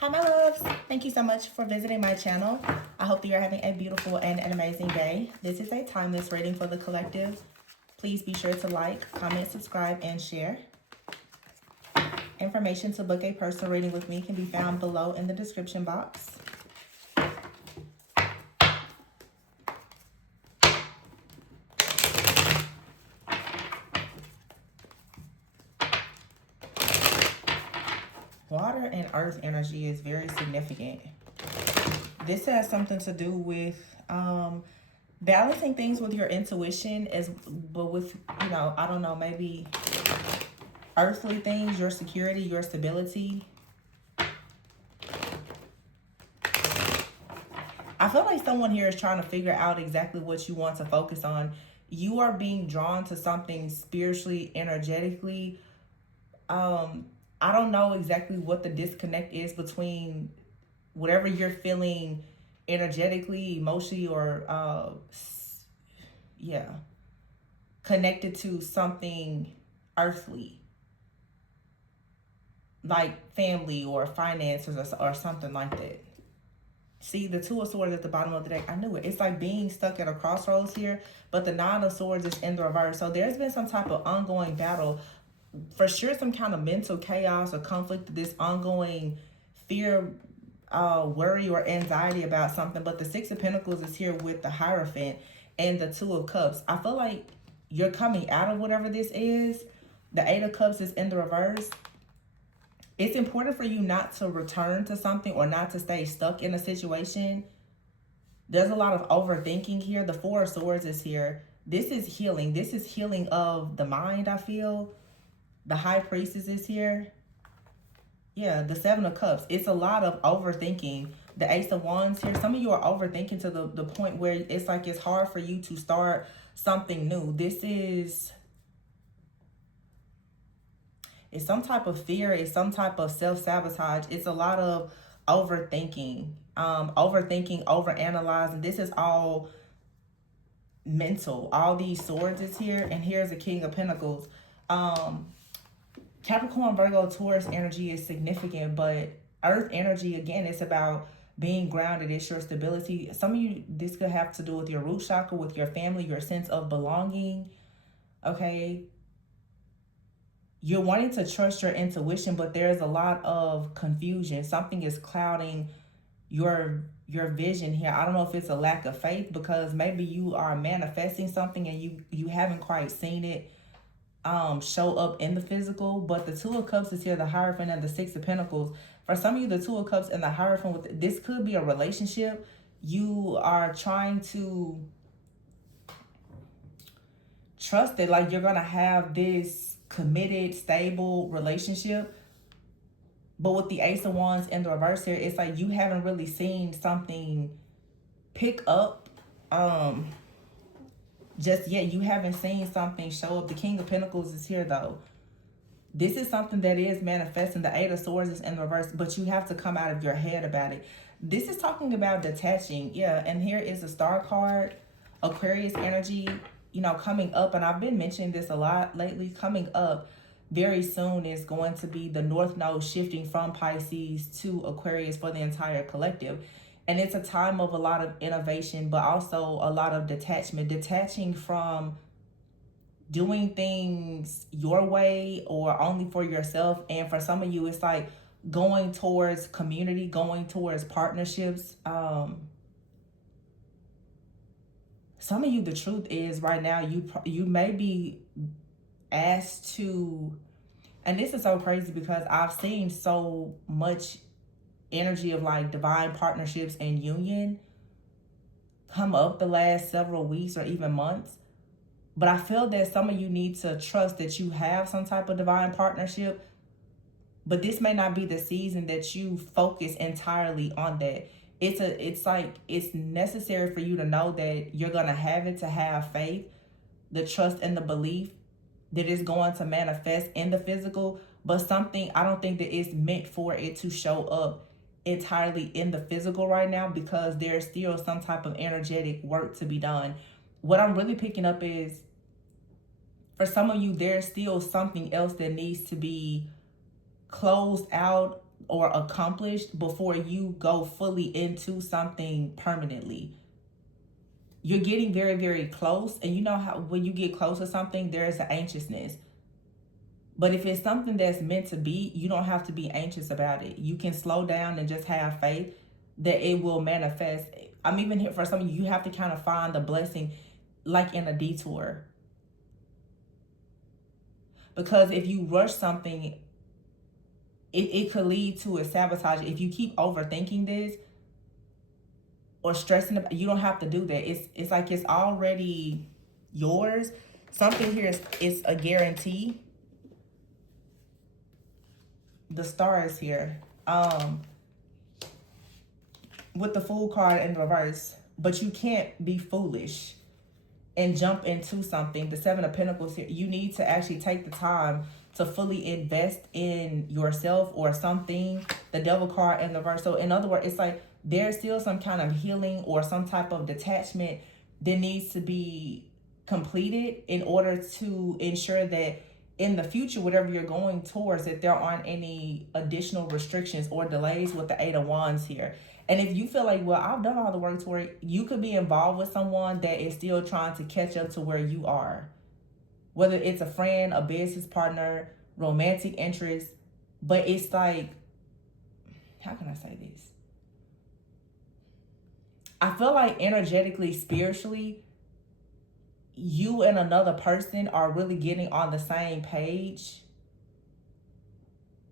Hi my loves, thank you so much for visiting my channel. I hope that you're having a beautiful and an amazing day. This is a timeless reading for the collective. Please be sure to like, comment, subscribe, and share. Information to book a personal reading with me can be found below in the description box. Water and earth energy is very significant. This has something to do with balancing things with your intuition, but with, I don't know, maybe earthly things, your security, your stability. I feel like someone here is trying to figure out exactly what you want to focus on. You are being drawn to something spiritually, energetically. I don't know exactly what the disconnect is between whatever you're feeling energetically, emotionally, or connected to something earthly, like family or finances or something like that. See, the Two of Swords at the bottom of the deck. I knew it. It's like being stuck at a crossroads here, but the Nine of Swords is in the reverse. So there's been some type of ongoing battle. For sure, some kind of mental chaos or conflict, this ongoing fear, worry, or anxiety about something. But the Six of Pentacles is here with the Hierophant and the Two of Cups. I feel like you're coming out of whatever this is. The Eight of Cups is in the reverse. It's important for you not to return to something or not to stay stuck in a situation. There's a lot of overthinking here. The Four of Swords is here. This is healing. This is healing of the mind, I feel. The High Priestess is here. Yeah, the Seven of Cups. It's a lot of overthinking. The Ace of Wands here. Some of you are overthinking to the point where it's like it's hard for you to start something new. This is... it's some type of fear. It's some type of self-sabotage. It's a lot of overthinking. Overthinking, overanalyzing. This is all mental. All these swords is here. And here's the King of Pentacles. Capricorn, Virgo, Taurus energy is significant. But earth energy, again, it's about being grounded. It's your stability. Some of you, this could have to do with your root chakra, with your family, your sense of belonging. Okay. You're wanting to trust your intuition, but there's a lot of confusion. Something is clouding your vision here. I don't know if it's a lack of faith, because maybe you are manifesting something and you haven't quite seen it show up in the physical. But the Two of Cups is here, the Hierophant and the Six of Pentacles. For some of you, the Two of Cups and the Hierophant, this could be a relationship. You are trying to trust that, like, you're gonna have this committed, stable relationship. But with the Ace of Wands in the reverse here, it's like you haven't really seen something pick up just yet. You haven't seen something show up. The King of Pentacles is here though. This is something that is manifesting. The Eight of Swords is in the reverse, but you have to come out of your head about it. This is talking about detaching. Yeah, and here is the Star card, Aquarius energy, coming up. And I've been mentioning this a lot lately. Coming up very soon is going to be the North Node shifting from Pisces to Aquarius for the entire collective. And it's a time of a lot of innovation, but also a lot of detachment. Detaching from doing things your way or only for yourself. And for some of you, it's like going towards community, going towards partnerships. Some of you, the truth is right now, you may be asked to, and this is so crazy because I've seen so much energy of like divine partnerships and union come up the last several weeks or even months. But I feel that some of you need to trust that you have some type of divine partnership. But this may not be the season that you focus entirely on that. It's necessary for you to know that you're going to have it, to have faith, the trust and the belief that it's going to manifest in the physical. But something, I don't think that it's meant for it to show up entirely in the physical right now, because there's still some type of energetic work to be done. What I'm really picking up is, for some of you, there's still something else that needs to be closed out, or accomplished before you go fully into something permanently. You're getting very, very close. And you know how when you get close to something, there's an anxiousness. But if it's something that's meant to be, you don't have to be anxious about it. You can slow down and just have faith that it will manifest. I'm even here for some of you, you have to kind of find the blessing like in a detour. Because if you rush something, it could lead to a sabotage. If you keep overthinking this or stressing about, you don't have to do that. It's like it's already yours. Something here is a guarantee. The star is here. With the Fool card in reverse. But you can't be foolish and jump into something. The Seven of Pentacles here. You need to actually take the time to fully invest in yourself or something. The Devil card in reverse. So in other words, it's like there's still some kind of healing or some type of detachment that needs to be completed in order to ensure that in the future, whatever you're going towards, that there aren't any additional restrictions or delays with the Eight of Wands here. And if you feel like, well, I've done all the work to where you could be involved with someone that is still trying to catch up to where you are. Whether it's a friend, a business partner, romantic interest. But it's like, how can I say this? I feel like energetically, spiritually, you and another person are really getting on the same page.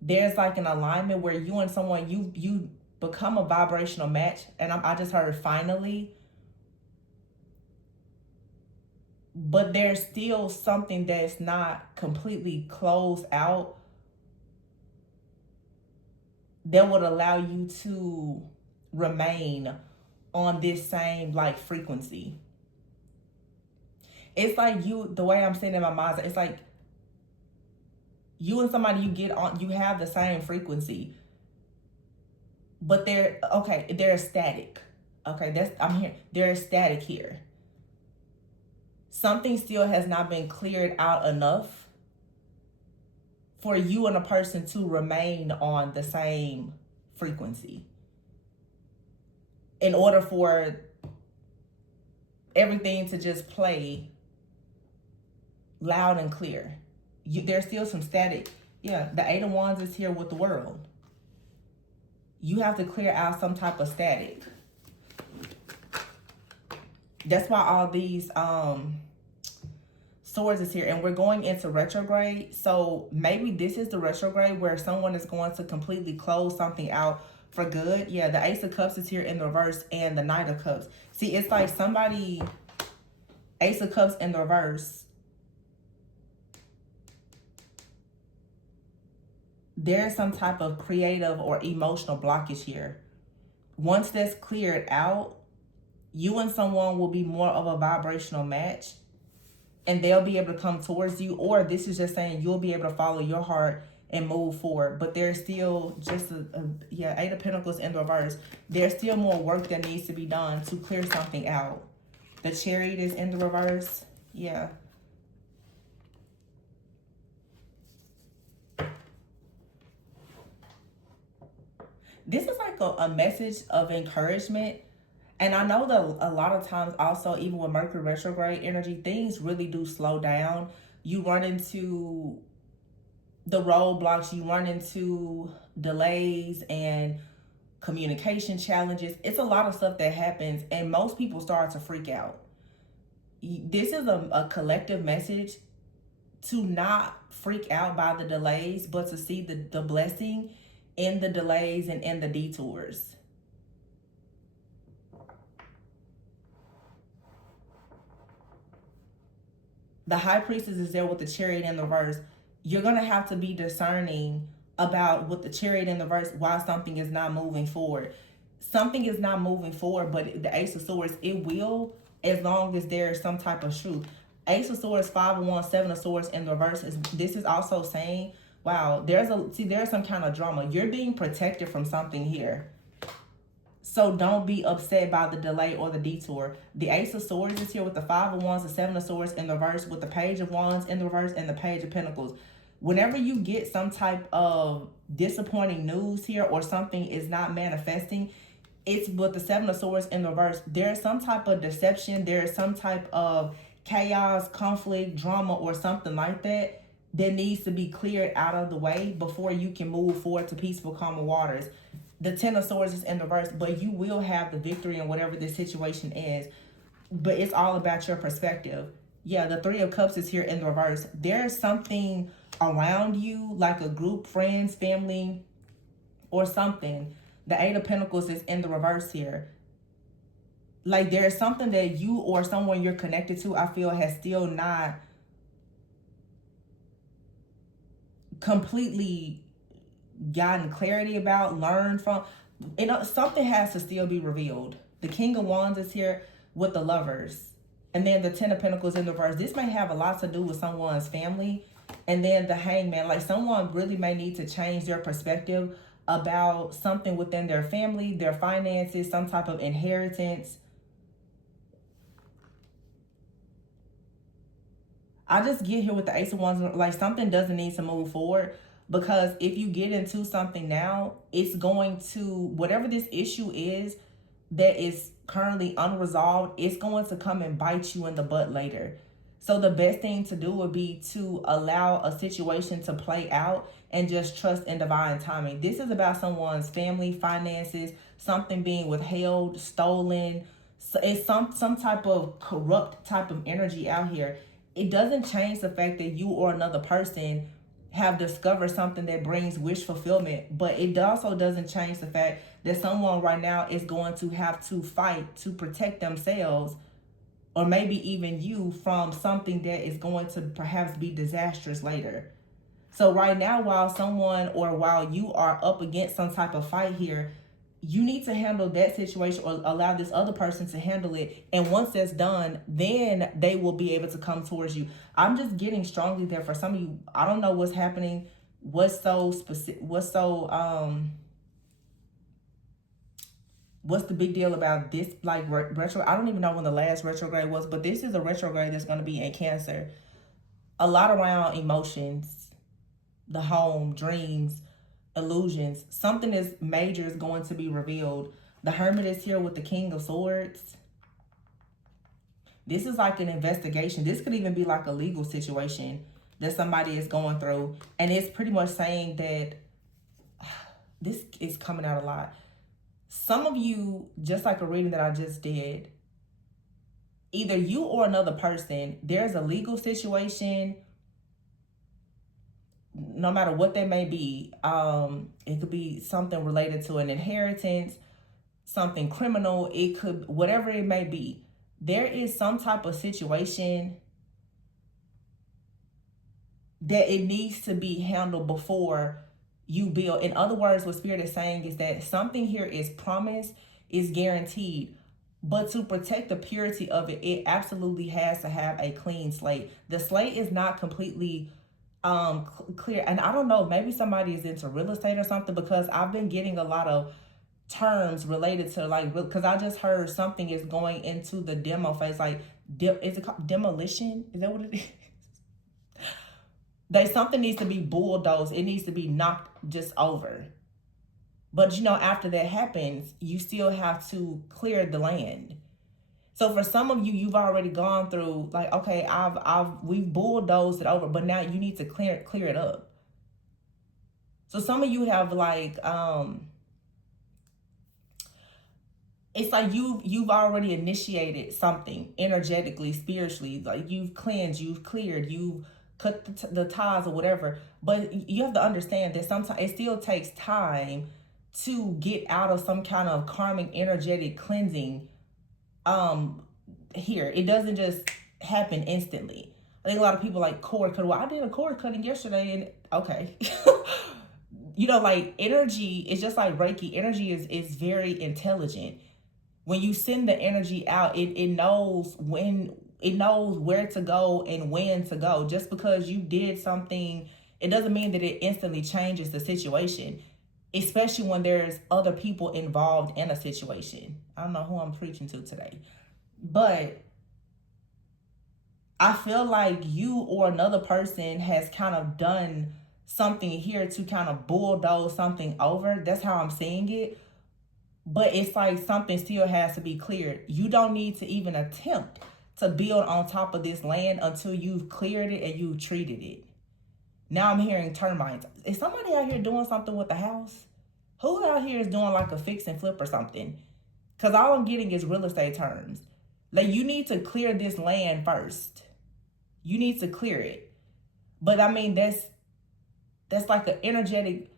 There's like an alignment where you and someone, you become a vibrational match. And I just heard finally. But there's still something that's not completely closed out that would allow you to remain on this same like frequency. It's like you, the way I'm saying in my mind, it's like you and somebody you get on, you have the same frequency, but they're static. Okay, I'm here. They're static here. Something still has not been cleared out enough for you and a person to remain on the same frequency in order for everything to just play loud and clear. There's still some static. Yeah, the Eight of Wands is here with the World. You have to clear out some type of static. That's why all these Swords is here, and we're going into retrograde. So maybe this is the retrograde where someone is going to completely close something out for good. Yeah, the Ace of Cups is here in the reverse, and the Knight of Cups. See, it's like somebody, Ace of Cups in the reverse. There's some type of creative or emotional blockage here. Once that's cleared out, you and someone will be more of a vibrational match, and they'll be able to come towards you. Or this is just saying you'll be able to follow your heart and move forward. But there's still just Eight of Pentacles in the reverse. There's still more work that needs to be done to clear something out. The Chariot is in the reverse. Yeah. This is like a message of encouragement. And I know that a lot of times also, even with Mercury retrograde energy, things really do slow down. You run into the roadblocks, you run into delays and communication challenges. It's a lot of stuff that happens, and most people start to freak out. This is a collective message to not freak out by the delays, but to see the blessing in the delays and in the detours. The High Priestess is there with the Chariot in the reverse. You're going to have to be discerning about with the Chariot in the reverse why something is not moving forward. Something is not moving forward, but the Ace of Swords, it will, as long as there's some type of truth. Ace of Swords, Five of Wands, Seven of Swords in the reverse. This is also saying, wow, there's some kind of drama. You're being protected from something here. So don't be upset by the delay or the detour. The Ace of Swords is here with the Five of Wands, the Seven of Swords in the reverse, with the Page of Wands in the reverse, and the Page of Pentacles. Whenever you get some type of disappointing news here, or something is not manifesting, it's with the Seven of Swords in reverse. There's some type of deception. There's some type of chaos, conflict, drama, or something like that needs to be cleared out of the way before you can move forward to peaceful, calm waters. The Ten of Swords is in reverse, but you will have the victory in whatever this situation is. But it's all about your perspective. Yeah, the Three of Cups is here in the reverse. There's something around you, like a group, friends, family, or something. The Eight of Pentacles is in the reverse here. Like, there's something that you or someone you're connected to, I feel, has still not completely gotten clarity about, learned from. Something has to still be revealed. The King of Wands is here with the Lovers. And then the Ten of Pentacles in the reverse. This may have a lot to do with someone's family. And then the Hangman, like someone really may need to change their perspective about something within their family, their finances, some type of inheritance. I just get here with the Ace of Wands, like something doesn't need to move forward, because if you get into something now, it's going to, whatever this issue is that is currently unresolved, it's going to come and bite you in the butt later. So the best thing to do would be to allow a situation to play out and just trust in divine timing. This is about someone's family, finances, something being withheld, stolen. So it's some type of corrupt type of energy out here. It doesn't change the fact that you or another person have discovered something that brings wish fulfillment, but it also doesn't change the fact that someone right now is going to have to fight to protect themselves, or maybe even you, from something that is going to perhaps be disastrous later. So right now, while you are up against some type of fight here, you need to handle that situation, or allow this other person to handle it. And once that's done, then they will be able to come towards you. I'm just getting strongly there for some of you. I don't know what's happening. What's the big deal about this, like, retro? I don't even know when the last retrograde was, but this is a retrograde that's going to be in Cancer. A lot around emotions, the home, dreams, illusions. Something is major is going to be revealed. The Hermit is here with the King of Swords. This is like an investigation. This could even be like a legal situation that somebody is going through. And it's pretty much saying that this is coming out a lot. Some of you, just like a reading that I just did, either you or another person, there's a legal situation, no matter what that may be. It could be something related to an inheritance, something criminal. It could, whatever it may be. There is some type of situation that it needs to be handled before you build. In other words, what Spirit is saying is that something here is promised, is guaranteed. But to protect the purity of it, it absolutely has to have a clean slate. The slate is not completely clear. And I don't know, maybe somebody is into real estate or something, because I've been getting a lot of terms related to, like, because I just heard something is going into the demo phase. Like, is it called demolition? Is that what it is? Something needs to be bulldozed. It needs to be knocked just over. But after that happens, you still have to clear the land. So for some of you, you've already gone through, like, okay, we've bulldozed it over, but now you need to clear it up. So some of you have, like, it's like you've already initiated something energetically, spiritually. Like, you've cleansed, you've cleared, you've cut the ties or whatever. But you have to understand that sometimes it still takes time to get out of some kind of karmic energetic cleansing. Here, it doesn't just happen instantly. I think a lot of people like cord cut. Well, I did a cord cutting yesterday, and okay. Like, energy is just like Reiki. Energy is very intelligent. When you send the energy out, it knows where to go and when to go. Just because you did something, it doesn't mean that it instantly changes the situation, especially when there's other people involved in a situation. I don't know who I'm preaching to today, but I feel like you or another person has kind of done something here to kind of bulldoze something over. That's how I'm seeing it. But it's like something still has to be cleared. You don't need to even attempt to build on top of this land until you've cleared it and you've treated it. Now I'm hearing termites. Is somebody out here doing something with the house? Who out here is doing like a fix and flip or something? Because all I'm getting is real estate terms. Like, you need to clear this land first. You need to clear it. But I mean, that's like an energetic,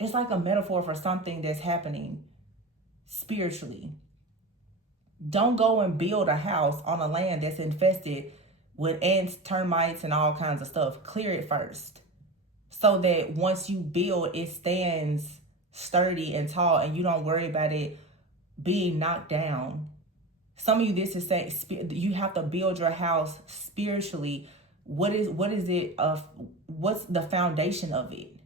it's like a metaphor for something that's happening spiritually. Don't go and build a house on a land that's infested with ants, termites, and all kinds of stuff. Clear it first, so that once you build, it stands sturdy and tall, and you don't worry about it being knocked down. Some of you, this is saying you have to build your house spiritually. What is it of? What's the foundation of it?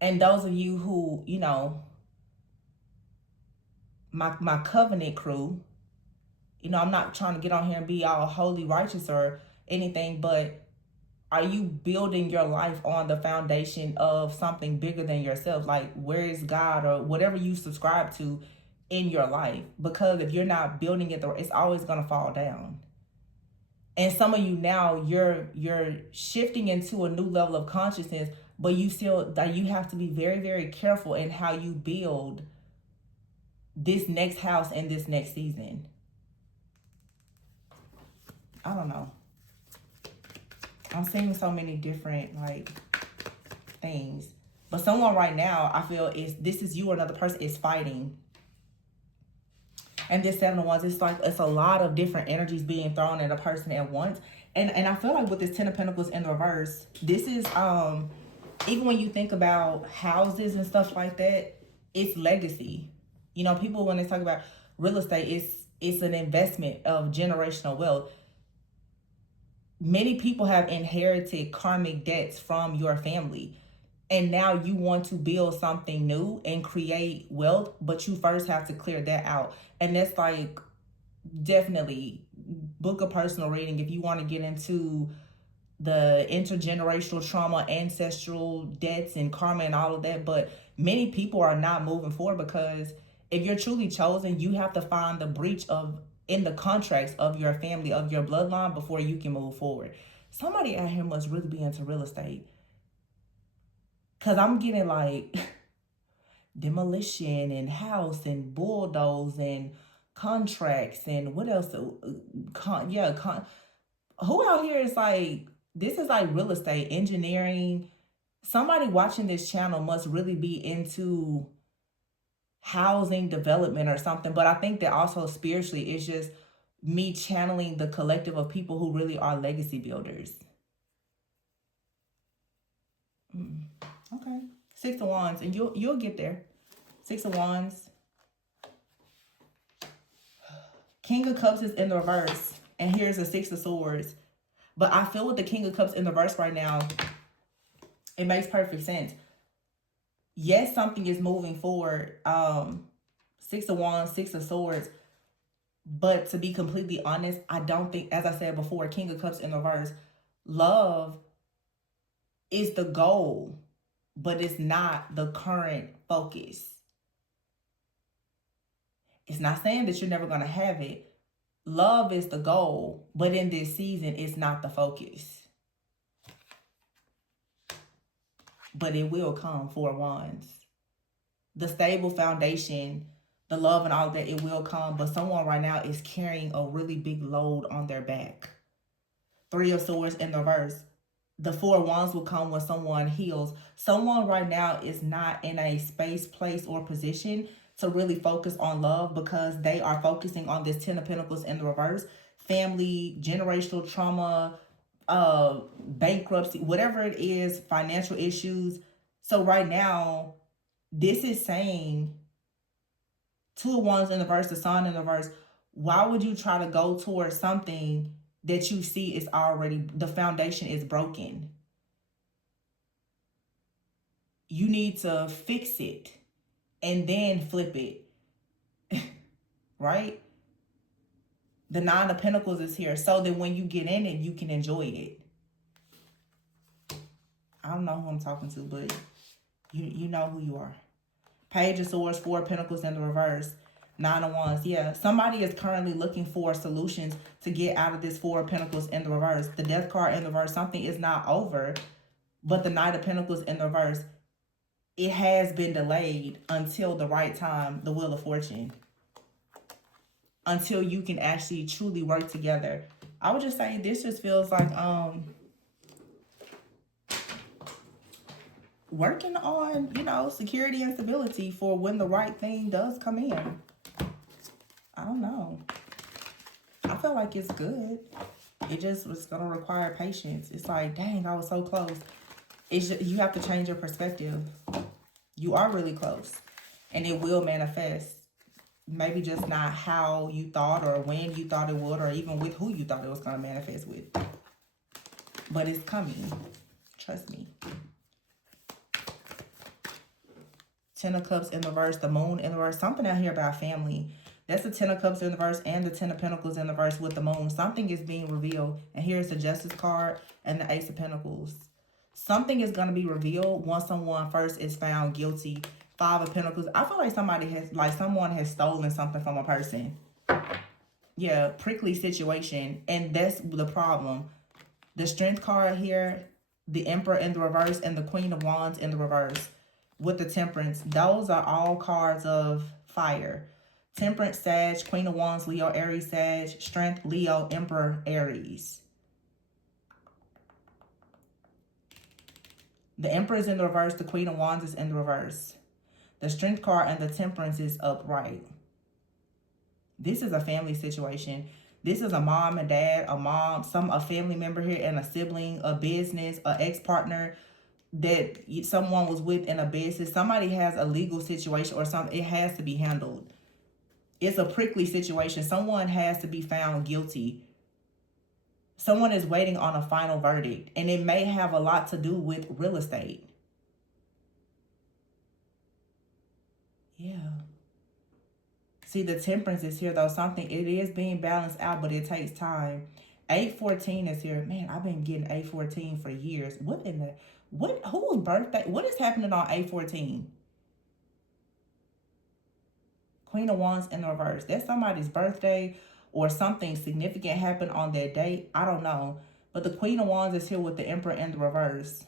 And those of you who, you know, my covenant crew, you know, I'm not trying to get on here and be all holy righteous or anything, but are you building your life on the foundation of something bigger than yourself? Like, where is God or whatever you subscribe to in your life? Because if you're not building it, it's always going to fall down. And some of you now, you're shifting into a new level of consciousness, but you still, that you have to be very, very careful in how you build this next house and this next season. I don't know. I'm seeing so many different like things. But someone right now, I feel this is you or another person is fighting. And this 7 of Wands, it's like it's a lot of different energies being thrown at a person at once. And I feel like with this 10 of Pentacles in the reverse, this is even when you think about houses and stuff like that, it's legacy. You know, people when they talk about real estate, it's an investment of generational wealth. Many people have inherited karmic debts from your family. And now you want to build something new and create wealth, but you first have to clear that out. And that's like, definitely book a personal reading if you want to get into the intergenerational trauma, ancestral debts and karma and all of that. But many people are not moving forward because if you're truly chosen, you have to find the breach in the contracts of your family, of your bloodline, before you can move forward. Somebody out here must really be into real estate. Because I'm getting like demolition and house and bulldoze and contracts and what else? Who out here is like, this is like real estate, engineering. Somebody watching this channel must really be into housing development or something. But I think that also spiritually, it's just me channeling the collective of people who really are legacy builders. Okay. 6 of Wands, and you'll get there. 6 of Wands. King of Cups is in the reverse, and here's the 6 of Swords. But I feel with the King of Cups in the reverse right now, it makes perfect sense. Yes, something is moving forward. 6 of Wands, 6 of Swords. But to be completely honest, I don't think, as I said before, King of Cups in the reverse, love is the goal, but it's not the current focus. It's not saying that you're never going to have it. Love is the goal, but in this season, it's not the focus. But it will come. 4 of Wands. The stable foundation, the love and all that, it will come. But someone right now is carrying a really big load on their back. 3 of Swords in the reverse. The 4 of Wands will come when someone heals. Someone right now is not in a space, place, or position to really focus on love because they are focusing on this 10 of Pentacles in the reverse. Family, generational trauma, bankruptcy, whatever it is, financial issues. So right now, this is saying 2 of Wands in the reverse, the Sun in the reverse. Why would you try to go towards something that you see is already, the foundation is broken? you need to fix it and then flip it. Right? The Nine of Pentacles is here so that when you get in it, you can enjoy it. I don't know who I'm talking to, but you know who you are. Page of Swords, Four of Pentacles in the reverse. Nine of Wands. Yeah, somebody is currently looking for solutions to get out of this Four of Pentacles in the reverse. The Death card in the reverse. Something is not over, but the Knight of Pentacles in the reverse, it has been delayed until the right time, the Wheel of Fortune. Until you can actually truly work together. I would just say this just feels like working on, you know, security and stability for when the right thing does come in. I don't know. I feel like it's good. It just was going to require patience. It's like, dang, I was so close. It's just, you have to change your perspective. You are really close. And it will manifest. Maybe just not how you thought or when you thought it would or even with who you thought it was going to manifest with. But it's coming. Trust me. Ten of Cups in the reverse, the Moon in the reverse. Something out here about family. That's the Ten of Cups in the reverse and the Ten of Pentacles in the reverse with the Moon. Something is being revealed. And here's the Justice card and the Ace of Pentacles. Something is going to be revealed once someone first is found guilty. Five of Pentacles. I feel like someone has stolen something from a person. Yeah, prickly situation. And that's the problem. The Strength card here, the Emperor in the reverse, and the Queen of Wands in the reverse. With the Temperance. Those are all cards of fire. Temperance, Sag, Queen of Wands, Leo, Aries, Sag. Strength, Leo, Emperor, Aries. The Emperor is in the reverse. The Queen of Wands is in the reverse. The Strength card and the Temperance is upright. This is a family situation. This is a mom and dad, a family member here and a sibling, a business, an ex-partner that someone was with in a business. Somebody has a legal situation or something. It has to be handled. It's a prickly situation. Someone has to be found guilty. Someone is waiting on a final verdict. And it may have a lot to do with real estate. Yeah. See, the Temperance is here, though. Something, it is being balanced out, but it takes time. 814 is here. Man, I've been getting 814 for years. Whose birthday? What is happening on 814? Queen of Wands in the reverse. That's somebody's birthday or something significant happened on that date. I don't know. But the Queen of Wands is here with the Emperor in the reverse.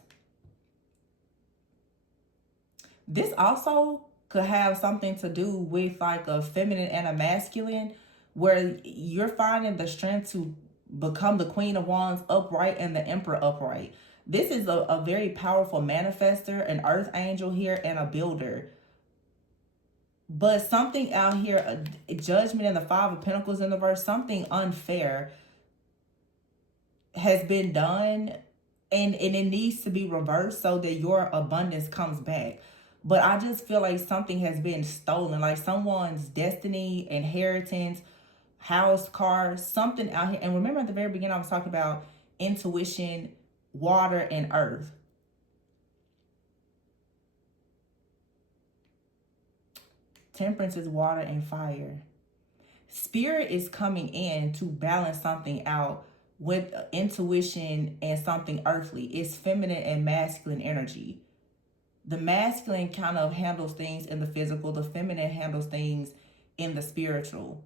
This also could have something to do with like a feminine and a masculine, where you're finding the strength to become the Queen of Wands upright and the Emperor upright. This is a very powerful manifester, an earth angel here, and a builder. But something out here, a Judgment and the Five of Pentacles in the verse, something unfair has been done, and it needs to be reversed so that your abundance comes back. But I just feel like something has been stolen, like someone's destiny, inheritance, house, car, something out here. And remember at the very beginning, I was talking about intuition, water, and earth. Temperance is water and fire. Spirit is coming in to balance something out with intuition and something earthly. It's feminine and masculine energy. The masculine kind of handles things in the physical. The feminine handles things in the spiritual.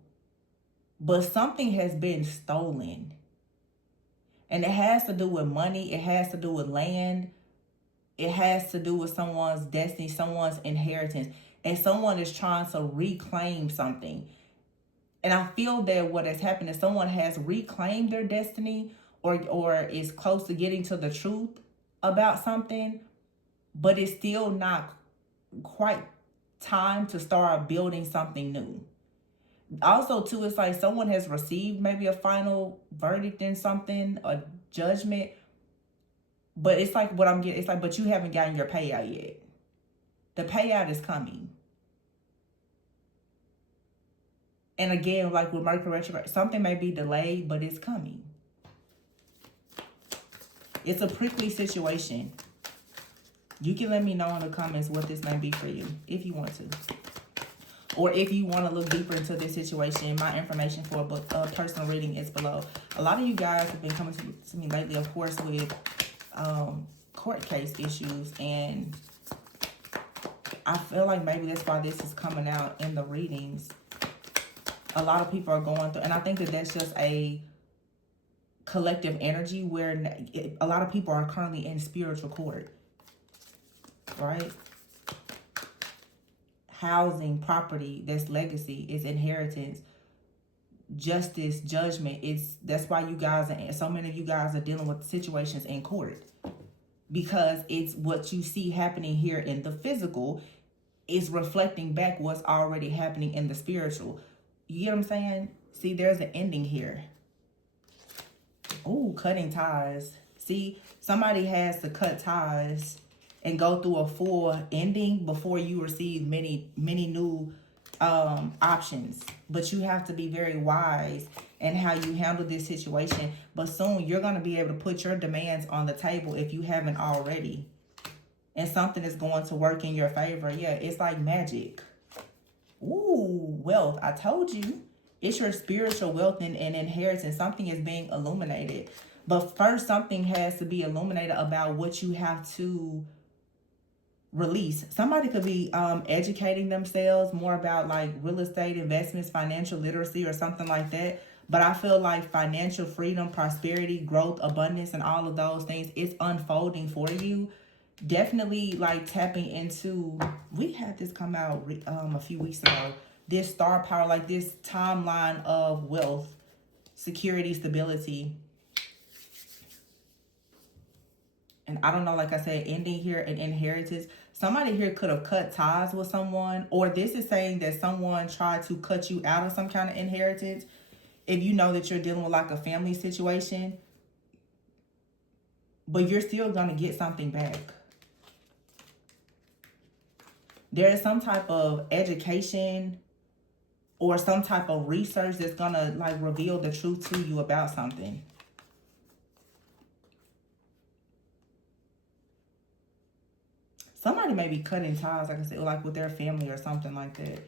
But something has been stolen. And it has to do with money. It has to do with land. It has to do with someone's destiny, someone's inheritance. And someone is trying to reclaim something. And I feel that what has happened is someone has reclaimed their destiny or is close to getting to the truth about something, but it's still not quite time to start building something new. Also, too, it's like someone has received maybe a final verdict in something, a judgment, but it's like what I'm getting, it's like, but you haven't gotten your payout yet. The payout is coming. And again, like with Mercury retrograde, something may be delayed, but it's coming. It's a prickly situation. You can let me know in the comments what this may be for you, if you want to. Or if you want to look deeper into this situation, my information for a personal reading is below. A lot of you guys have been coming to me lately, of course, with court case issues. And I feel like maybe that's why this is coming out in the readings. A lot of people are going through, and I think that that's just a collective energy where a lot of people are currently in spiritual court, right? Housing, property, that's legacy, is inheritance, justice, judgment. That's why you guys are, so many of you guys are dealing with situations in court, because it's what you see happening here in the physical is reflecting back what's already happening in the spiritual. You get what I'm saying? See, there's an ending here. Oh, cutting ties. See, somebody has to cut ties and go through a full ending before you receive many new options. But you have to be very wise in how you handle this situation. But soon you're going to be able to put your demands on the table if you haven't already. And something is going to work in your favor. Yeah, it's like magic. Ooh, wealth. I told you. It's your spiritual wealth and inheritance. Something is being illuminated. But first, something has to be illuminated about what you have to release. Somebody could be educating themselves more about like real estate, investments, financial literacy, or something like that. But I feel like financial freedom, prosperity, growth, abundance, and all of those things, it's unfolding for you. Definitely like tapping into, we had this come out a few weeks ago, this star power, like this timeline of wealth, security, stability. And I don't know, like I said, ending here and inheritance. Somebody here could have cut ties with someone, or this is saying that someone tried to cut you out of some kind of inheritance. If you know that you're dealing with like a family situation, but you're still going to get something back. There is some type of education or some type of research that's going to like reveal the truth to you about something. Somebody may be cutting ties, like I said, like with their family or something like that.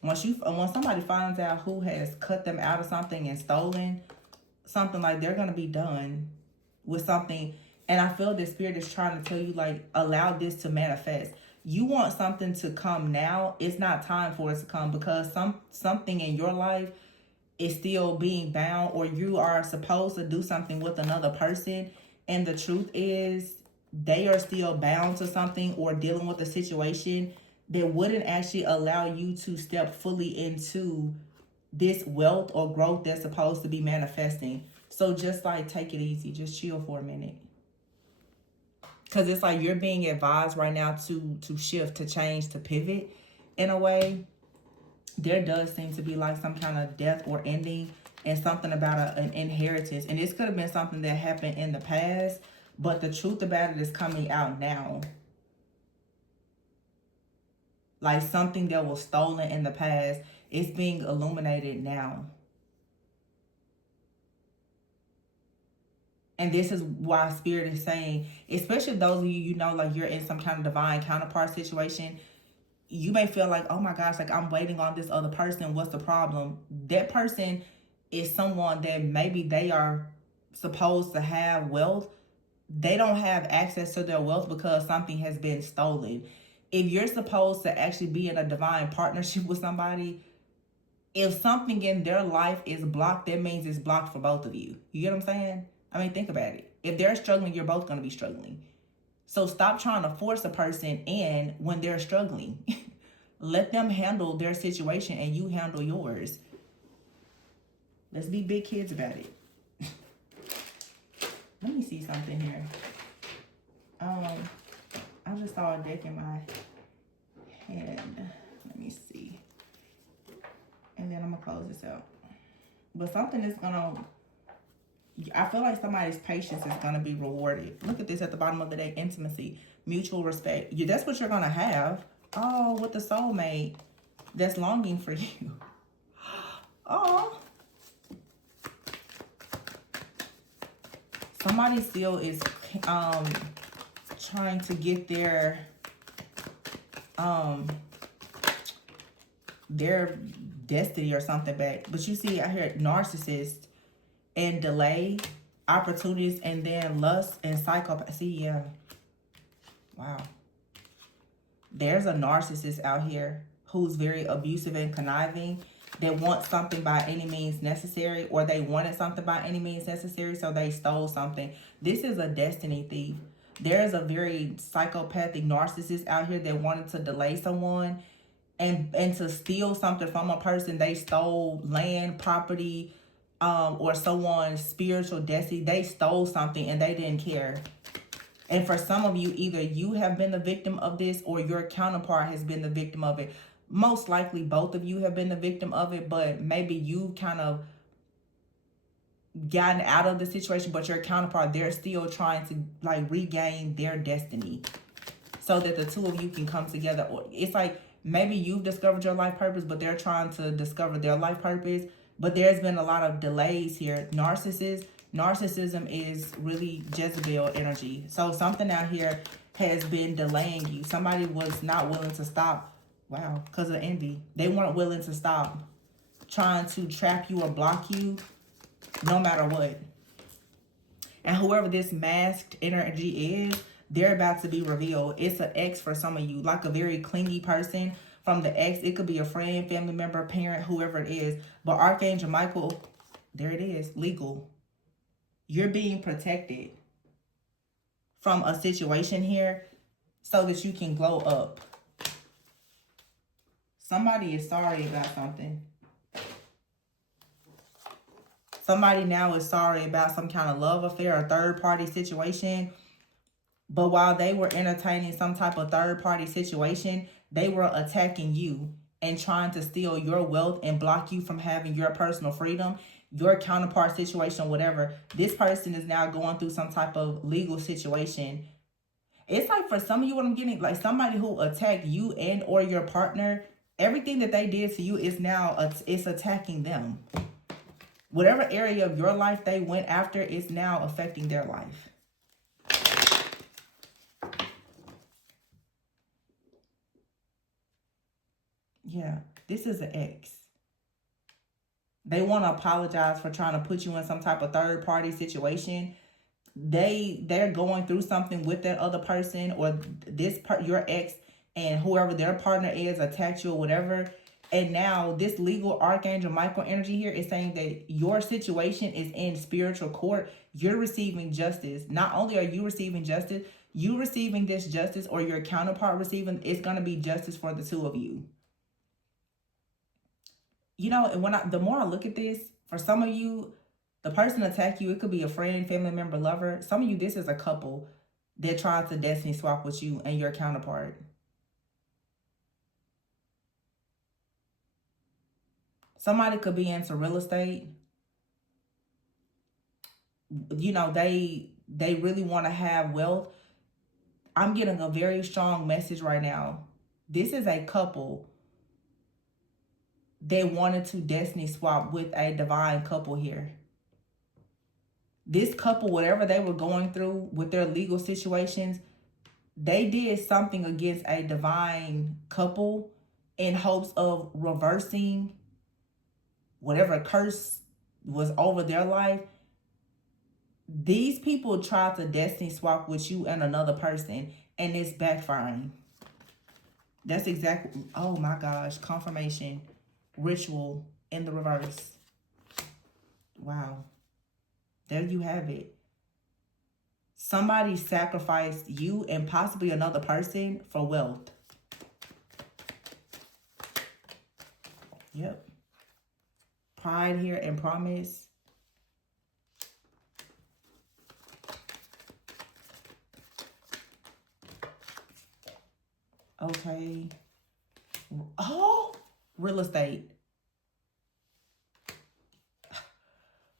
Once somebody finds out who has cut them out of something and stolen something, like they're going to be done with something. And I feel the spirit is trying to tell you, like, allow this to manifest. You want something to come now. It's not time for it to come, because something in your life is still being bound, or you are supposed to do something with another person. And the truth is they are still bound to something or dealing with a situation that wouldn't actually allow you to step fully into this wealth or growth that's supposed to be manifesting. So just like take it easy, just chill for a minute. Because it's like you're being advised right now to shift, to change, to pivot in a way. There does seem to be like some kind of death or ending, and something about an inheritance. And this could have been something that happened in the past, but the truth about it is coming out now. Like something that was stolen in the past, it's being illuminated now. And this is why Spirit is saying, especially those of you, you know, like you're in some kind of divine counterpart situation, you may feel like, oh my gosh, like I'm waiting on this other person. What's the problem? That person is someone that maybe they are supposed to have wealth. They don't have access to their wealth because something has been stolen. If you're supposed to actually be in a divine partnership with somebody, if something in their life is blocked, that means it's blocked for both of you. You get what I'm saying? I mean, think about it. If they're struggling, you're both going to be struggling. So stop trying to force a person in when they're struggling. Let them handle their situation and you handle yours. Let's be big kids about it. Let me see something here. I just saw a deck in my hand. Let me see. And then I'm going to close this out. But something is going to... I feel like somebody's patience is going to be rewarded. Look at this at the bottom of the deck. Intimacy, mutual respect. That's what you're going to have. Oh, with the soulmate that's longing for you. Oh. Somebody still is trying to get their destiny or something back. But you see out here, narcissist and delay, opportunities, and then lust and psychopath. See, yeah. Wow. There's a narcissist out here who's very abusive and conniving. They want something by any means necessary, or they wanted something by any means necessary, so they stole something. This is a destiny thief. There's a very psychopathic narcissist out here that wanted to delay someone and to steal something from a person. They stole land, property, or someone's spiritual destiny. They stole something and they didn't care. And for some of you, either you have been the victim of this or your counterpart has been the victim of it. Most likely both of you have been the victim of it, but maybe you've kind of gotten out of the situation, but your counterpart, they're still trying to like regain their destiny so that the two of you can come together. Or it's like maybe you've discovered your life purpose, but they're trying to discover their life purpose. But there's been a lot of delays here. Narcissism is really Jezebel energy. So something out here has been delaying you. Somebody was not willing to stop. Wow, because of envy. They weren't willing to stop trying to trap you or block you no matter what. And whoever this masked energy is, they're about to be revealed. It's an ex for some of you, like a very clingy person from the ex. It could be a friend, family member, parent, whoever it is. But Archangel Michael, there it is, legal. You're being protected from a situation here so that you can glow up. Somebody is sorry about something. Somebody now is sorry about some kind of love affair or third-party situation. But while they were entertaining some type of third-party situation, they were attacking you and trying to steal your wealth and block you from having your personal freedom, your counterpart situation, whatever. This person is now going through some type of legal situation. It's like for some of you, what I'm getting, like somebody who attacked you and or your partner, everything that they did to you is now, it's attacking them. Whatever area of your life they went after is now affecting their life. Yeah, this is an ex. They want to apologize for trying to put you in some type of third-party situation. They're going through something with that other person, or your ex and whoever their partner is attacked you or whatever. And now this legal Archangel Michael energy here is saying that your situation is in spiritual court. You're receiving justice. Not only are you receiving justice, you receiving this justice, or your counterpart receiving, it's going to be justice for the two of you. You know, and the more I look at this, for some of you, the person attack you, it could be a friend, family member, lover. Some of you, this is a couple that tried to destiny swap with you and your counterpart. Somebody could be into real estate. You know, they really want to have wealth. I'm getting a very strong message right now. This is a couple. They wanted to destiny swap with a divine couple here. This couple, whatever they were going through with their legal situations, they did something against a divine couple in hopes of reversing whatever curse was over their life. These people tried to destiny swap with you and another person, and it's backfiring. That's exactly, oh my gosh, confirmation. Ritual in the reverse. Wow. There you have it. Somebody sacrificed you and possibly another person for wealth. Yep. Pride here and promise. Okay. Oh, real estate.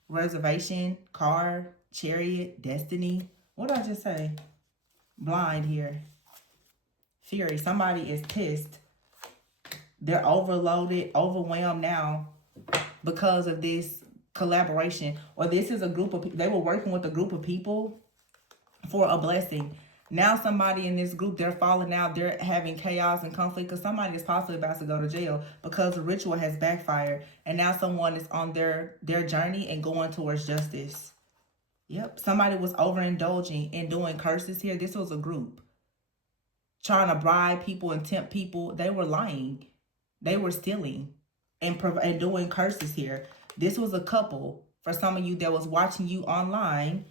Reservation, car, chariot, destiny. What did I just say? Blind here. Fury. Somebody is pissed. They're overloaded, overwhelmed now because of this collaboration. Or this is a group of people. They were working with a group of people for a blessing. Now somebody in this group, they're falling out, they're having chaos and conflict because somebody is possibly about to go to jail because the ritual has backfired. And now someone is on their journey and going towards justice. Yep, somebody was overindulging and doing curses here. This was a group trying to bribe people and tempt people. They were lying. They were stealing and doing curses here. This was a couple, for some of you that was watching you online,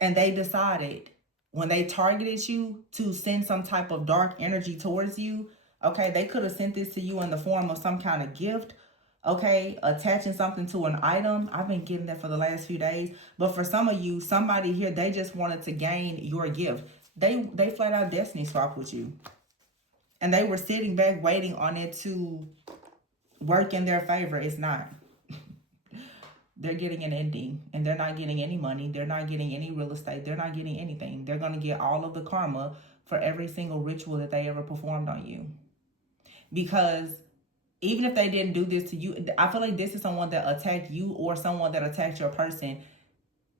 and they decided when they targeted you to send some type of dark energy towards you. Okay, they could have sent this to you in the form of some kind of gift. Okay, attaching something to an item. I've been getting that for the last few days. But for some of you, somebody here, they just wanted to gain your gift. They flat out destiny swap with you. And they were sitting back waiting on it to work in their favor. It's not. They're getting an ending, and they're not getting any money. They're not getting any real estate. They're not getting anything. They're going to get all of the karma for every single ritual that they ever performed on you. Because even if they didn't do this to you, I feel like this is someone that attacked you or someone that attacked your person.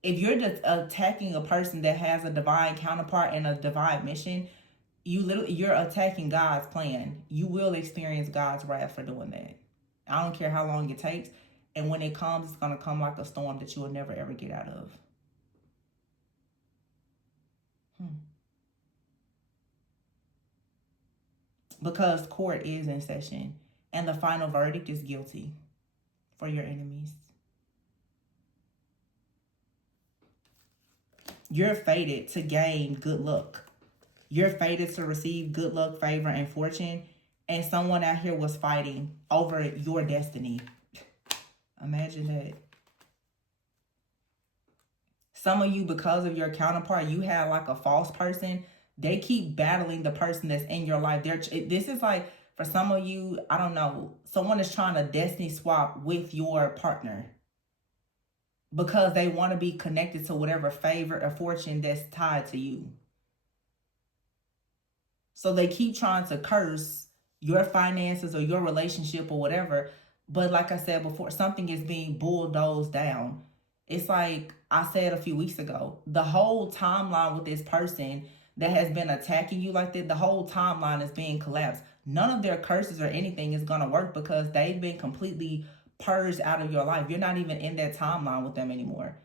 If you're just attacking a person that has a divine counterpart and a divine mission, you're attacking God's plan. You will experience God's wrath for doing that. I don't care how long it takes. And when it comes, it's going to come like a storm that you will never, ever get out of. Because court is in session. And the final verdict is guilty for your enemies. You're fated to gain good luck. You're fated to receive good luck, favor, and fortune. And someone out here was fighting over your destiny. Imagine that. Some of you, because of your counterpart, you have like a false person. They keep battling the person that's in your life. This is like, for some of you, I don't know, someone is trying to destiny swap with your partner because they want to be connected to whatever favor or fortune that's tied to you. So they keep trying to curse your finances or your relationship or whatever. But like I said before, something is being bulldozed down. It's like I said a few weeks ago, the whole timeline with this person that has been attacking you like that, the whole timeline is being collapsed. None of their curses or anything is going to work because they've been completely purged out of your life. You're not even in that timeline with them anymore.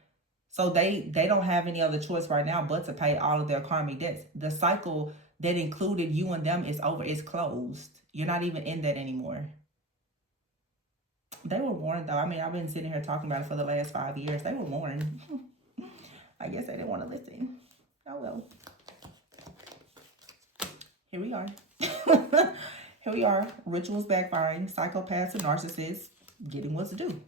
So they don't have any other choice right now but to pay all of their karmic debts. The cycle that included you and them is over. It's closed. You're not even in that anymore. They were warned, though. I mean, I've been sitting here talking about it for the last 5 years. They were warned. I guess they didn't want to listen. Oh, well. Here we are. Here we are. Rituals backfiring. Psychopaths and narcissists getting what's due.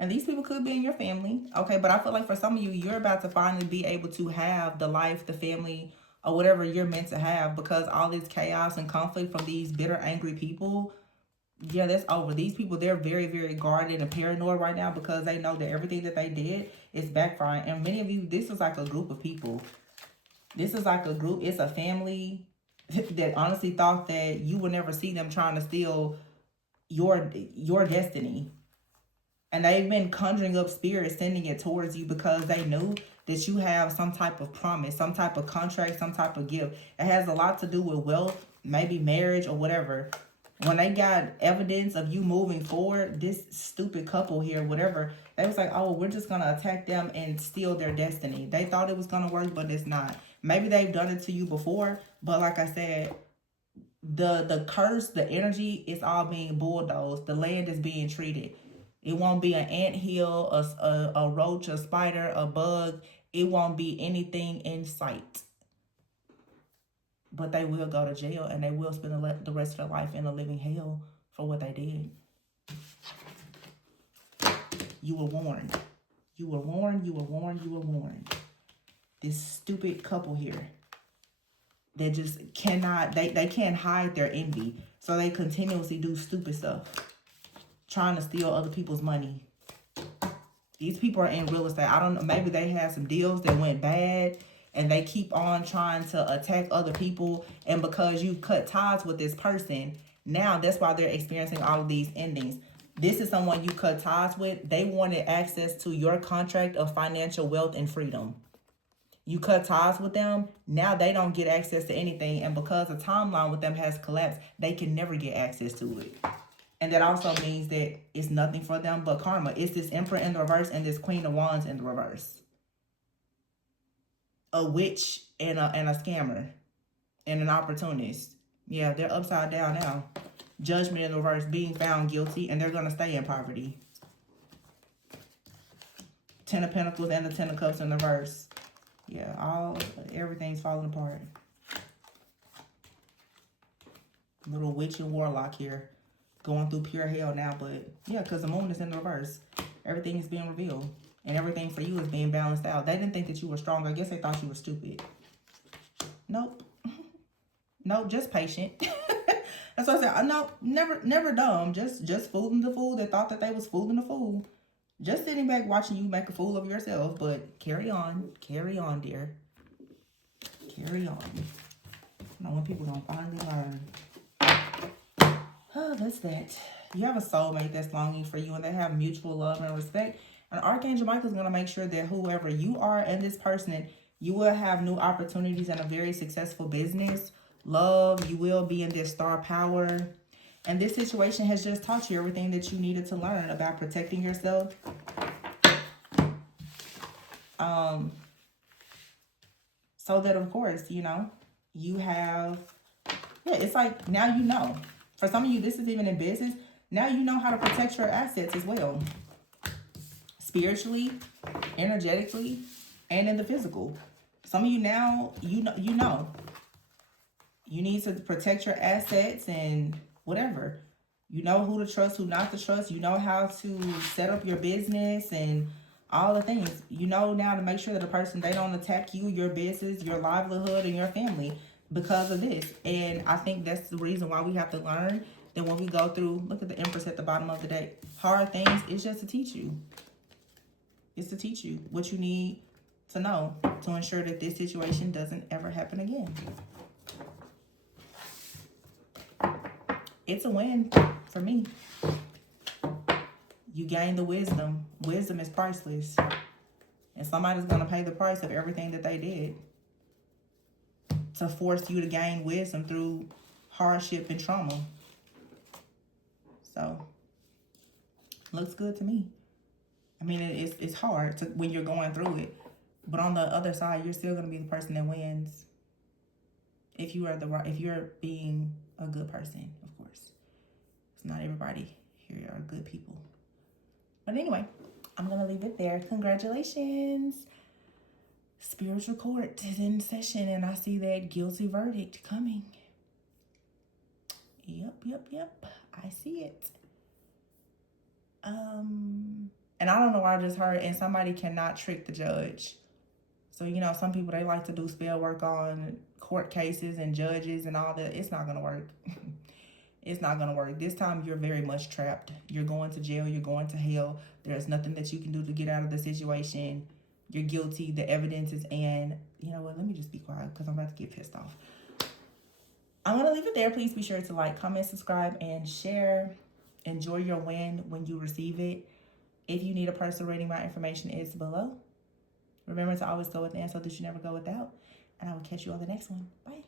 And these people could be in your family. Okay, but I feel like for some of you, you're about to finally be able to have the life, the family, or whatever you're meant to have because all this chaos and conflict from these bitter, angry people, yeah, that's over. These people, they're very, very guarded and paranoid right now because they know that everything that they did is backfiring. And many of you, this is like a group of people. This is like a group. It's a family that honestly thought that you would never see them trying to steal your destiny. And they've been conjuring up spirits, sending it towards you because they knew that you have some type of promise, some type of contract, some type of gift. It has a lot to do with wealth, maybe marriage or whatever. When they got evidence of you moving forward, this stupid couple here, whatever, they was like, oh, we're just going to attack them and steal their destiny. They thought it was going to work, but it's not. Maybe they've done it to you before, but like I said, the curse, the energy is all being bulldozed. The land is being treated. It won't be an anthill, a roach, a spider, a bug. It won't be anything in sight. But they will go to jail and they will spend the rest of their life in a living hell for what they did. You were warned. You were warned, you were warned, you were warned. This stupid couple here, they just cannot, they can't hide their envy. So they continuously do stupid stuff, trying to steal other people's money. These people are in real estate. I don't know, maybe they had some deals that went bad and they keep on trying to attack other people. And because you've cut ties with this person, now that's why they're experiencing all of these endings. This is someone you cut ties with. They wanted access to your contract of financial wealth and freedom. you cut ties with them, now they don't get access to anything. And because the timeline with them has collapsed, they can never get access to it. And that also means that it's nothing for them but karma. It's this Emperor in the reverse and this Queen of Wands in the reverse. A witch and a scammer and an opportunist. Yeah, they're upside down now. Judgment in the reverse, being found guilty, and they're going to stay in poverty. Ten of Pentacles and the Ten of Cups in the reverse. Yeah, everything's falling apart. Little witch and warlock here. Going through pure hell now, but yeah, because the moon is in the reverse. Everything is being revealed. And everything for you is being balanced out. They didn't think that you were strong. I guess they thought you were stupid. Nope. Nope, just patient. That's what I said. No, never dumb. Just fooling the fool that thought that they was fooling the fool. Just sitting back watching you make a fool of yourself. But carry on. Carry on, dear. Carry on. I know when people gonna finally learn. Oh, that's that. You have a soulmate that's longing for you, and they have mutual love and respect. And Archangel Michael is going to make sure that whoever you are and this person, you will have new opportunities and a very successful business. Love, you will be in this star power. And this situation has just taught you everything that you needed to learn about protecting yourself. So that, of course, you know, you have, yeah, it's like now you know. For some of you, this is even in business. Now you know how to protect your assets as well. Spiritually, energetically, and in the physical. Some of you now, you know. You need to protect your assets and whatever. You know who to trust, who not to trust. You know how to set up your business and all the things. You know now to make sure that the person, they don't attack you, your business, your livelihood, and your family because of this. And I think that's the reason why we have to learn that when we go through, look at the Empress at the bottom of the deck, hard things, it's just to teach you. It's to teach you what you need to know to ensure that this situation doesn't ever happen again. It's a win for me. You gain the wisdom. Wisdom is priceless. And somebody's going to pay the price of everything that they did to force you to gain wisdom through hardship and trauma. So, looks good to me. I mean, it's hard to, when you're going through it. But on the other side, you're still going to be the person that wins. If you are if you're being a good person, of course. It's not everybody here are good people. But anyway, I'm going to leave it there. Congratulations. Spiritual court is in session, and I see that guilty verdict coming. Yep. I see it. And I don't know why I just heard, and somebody cannot trick the judge. So, you know, some people, they like to do spell work on court cases and judges and all that. It's not going to work. It's not going to work. This time, you're very much trapped. You're going to jail. You're going to hell. There's nothing that you can do to get out of the situation. You're guilty. The evidence is in. You know what? Let me just be quiet because I'm about to get pissed off. I'm going to leave it there. Please be sure to like, comment, subscribe, and share. Enjoy your win when you receive it. If you need a personal reading, my information is below. Remember to always go within so that you never go without. And I will catch you on the next one. Bye.